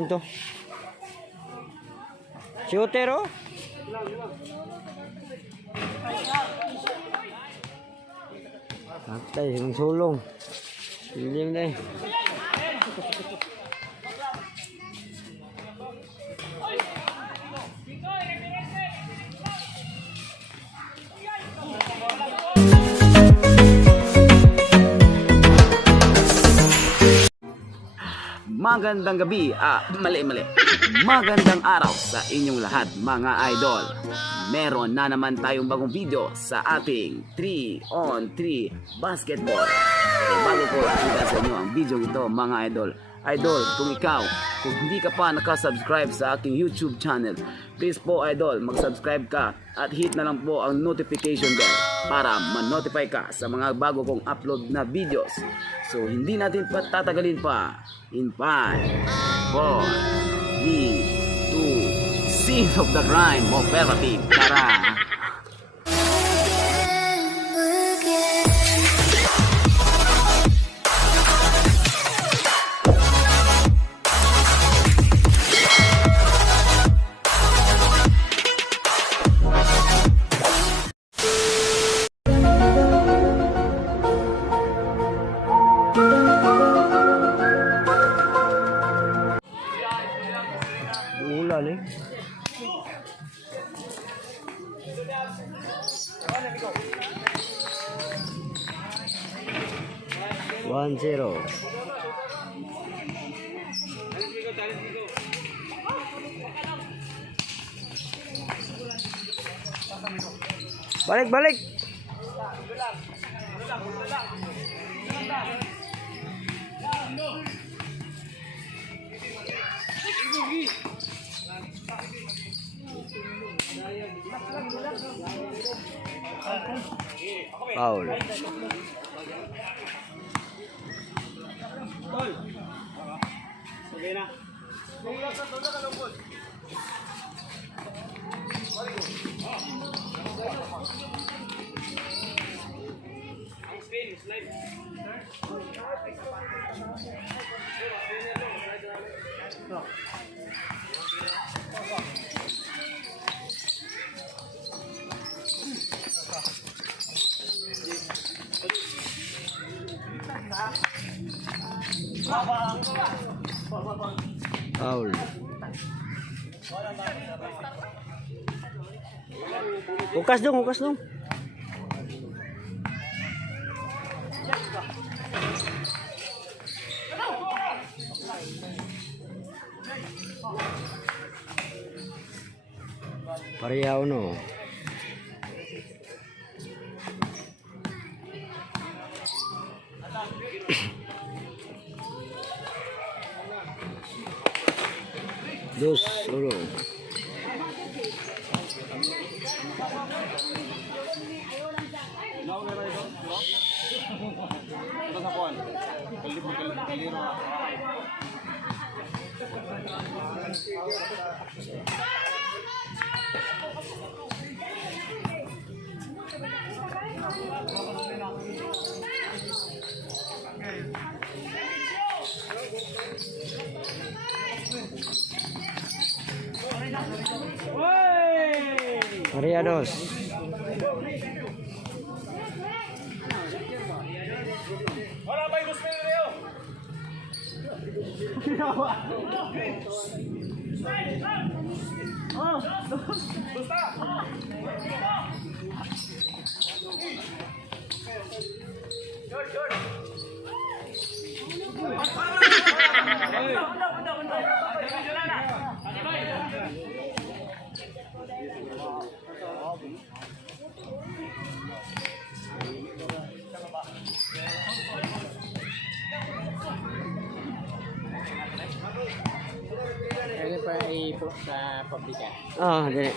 kuan to. Shooter oh. Patay yung sulong. Dilim deh. Magandang gabi, mali. Magandang araw sa inyong lahat mga idol. Meron na naman tayong bagong video sa ating 3-on-3 basketball. So, bago ko ipakita sa inyo ang video ito mga idol. Idol, kung hindi ka pa nakasubscribe sa aking YouTube channel, please po idol, mag-subscribe ka at hit na lang po ang notification bell para ma-notify ka sa mga bago kong upload na videos. So hindi natin patatagalin pa. In 5, 4, 3, 2, Scenes of the Crime Operative. Tara! Ulan eh. One zero. Balik. Foul. Foul. Hukas dong. Pareha no. Dos, uno. Maria dos. Hola, vai dos Leo. Ano pa sa pabrika? Dili.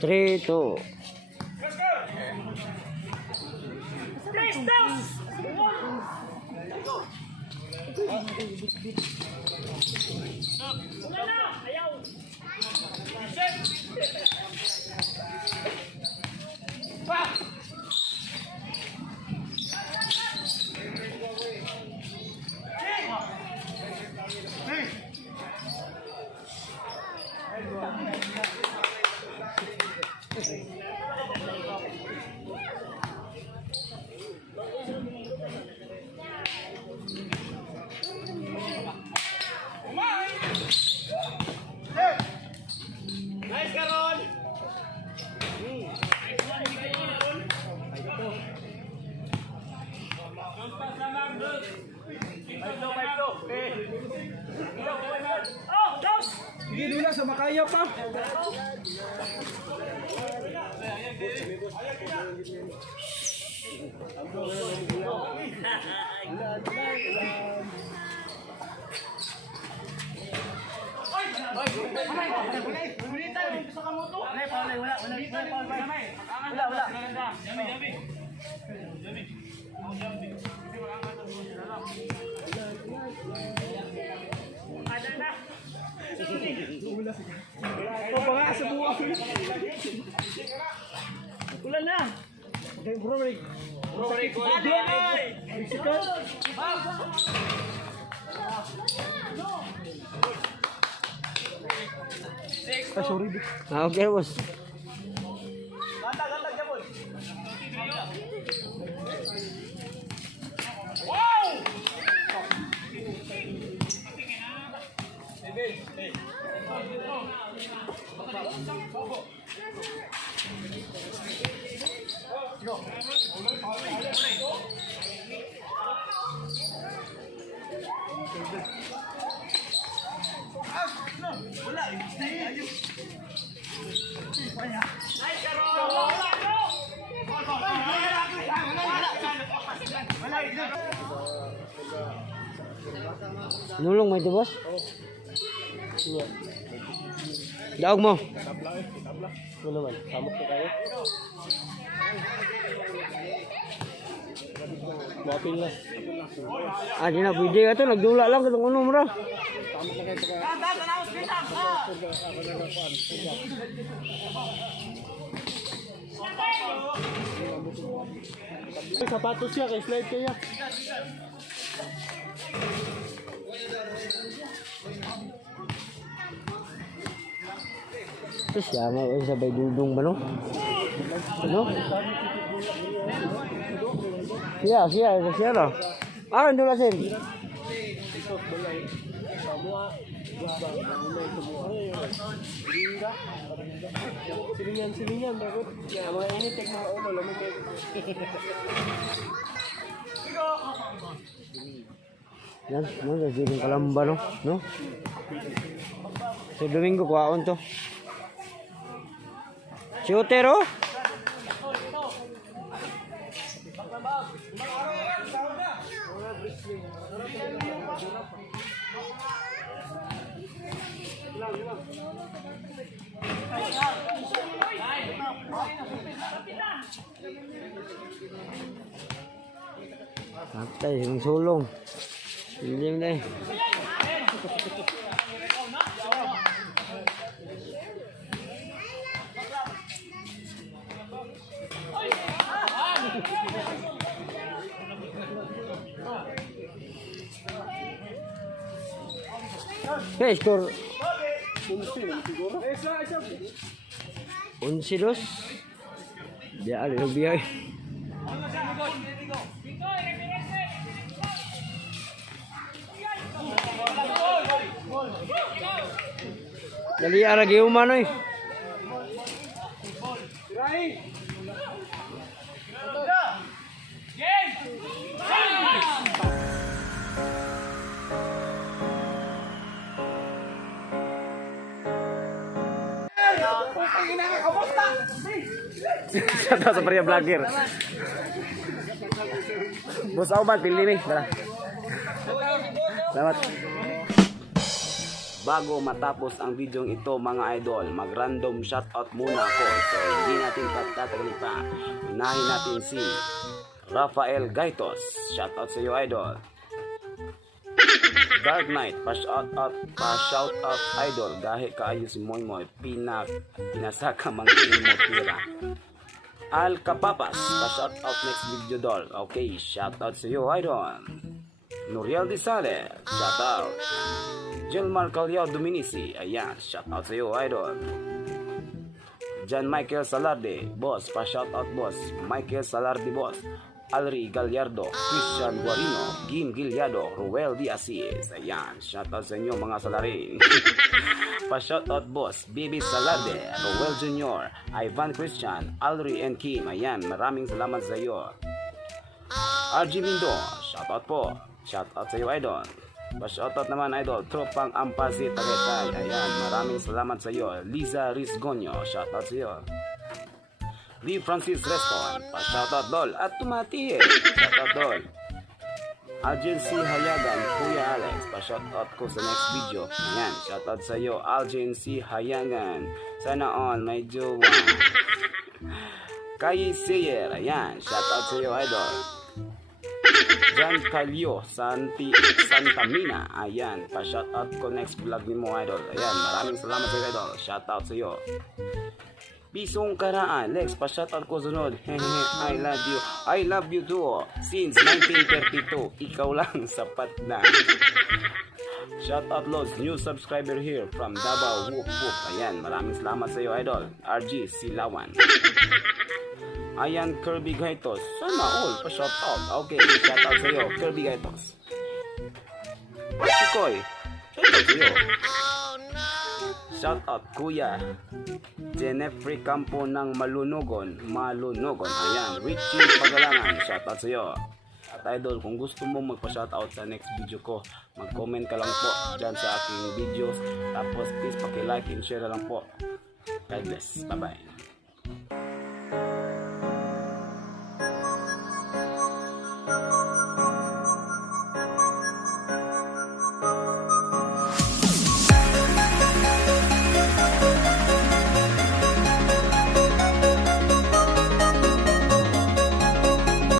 Three, two. sumakaya pa. Ulan na. Okay, bro, Ah, okay, boss. Nulong mo ito, boss? Daog mo. Ano naman, samok ko kayo. Mapil na. Ah, di na pwede ka to. Nagdula lang katong unom ra. Sapatos siya, kay slide kaya. Terus ya, mau sabay dudong ba no? Ano? Siya lah. Ah, ndola sen. Silingan, dapat. Ya, mga ini tek mga ulo, lamig kayo. Yan, mo sa siling kalamba no? No? Sa Domingo kuhaon to. Shooter oh. Patay yung sulong. Hindi na eh. Okay, score 11-2. Dia ada lebih ay. Dali lagi umano eh. Shout out sa Maria Vlogger. Boss Auban, pilih nih. Selamat. Bago matapos ang video ito mga idol, mag-random shoutout muna ako. So hindi natin patatagalin pa. Unahin natin si Rafael Gaitos. Shoutout sa iyo idol. Dark Knight, pa-shoutout idol. Gahe kaayo si Moy Moy. Pinasaka mang mo tira. Al Kapapas, pa-shoutout next video doll. Okay, shoutout sa iyo idol. Nuriel Di Sale, shoutout. Jelmar Calyao Dominici, ayan, shoutout sa iyo idol. John Michael Salarde, boss, pa-shoutout boss. Michael Salarde boss. Alri Gallardo, Christian Guarino, Gim Gilyado, Ruel Di Asis. Ayan, shoutout sa inyo mga salarin. Pa-shoutout boss, Bibi Salarde, Ruel Jr., Ivan Christian, Alri and Kim. Ayan, maraming salamat sa iyo. RG Mindo, shoutout po. Shoutout sa iyo idol. Pa-shoutout naman idol, Tropang Ampasi Tagaytay. Ayan, maraming maraming salamat sa iyo. Liza Risgonyo, shoutout sa iyo. Lee Francis Reston, pa-shoutout Dol. At Tumati, shoutout Dol. Aljen C. Hayagan, Kuya Alex, pa-shoutout ko sa next video. Ayan, shoutout sa iyo, Aljen C. Hayagan. Sana all may jowa. Kay Sayer, ayan, shoutout sa iyo, idol. Jan Calio, Santamina, ayan, pa-shoutout ko next vlog ni mo, idol. Ayan, maraming salamat sa iyo, idol. Shoutout sa iyo. Pisong Karaan, Lex, pa-shoutout ko sunod. Hehehe, I love you too. Since 1932, ikaw lang sapat na. Shoutout Lods, new subscriber here from Davao, whoop whoop. Ayan, maraming salamat sa iyo, idol. RG Silawan. Ayan, Kirby Gaitos. Sana all, pa-shoutout. Okay, shoutout sa iyo, Kirby Gaitos. Chikoy, shoutout sa iyo. Shoutout Kuya Jeneffrey Campo ng Malunugon. Ayan, Richie Pagalangan, shoutout sa iyo. At idol, kung gusto mo magpa-shoutout sa next video ko, mag-comment ka lang po dyan sa aking videos. Tapos please paki-like and share na lang po. God bless. Bye-bye.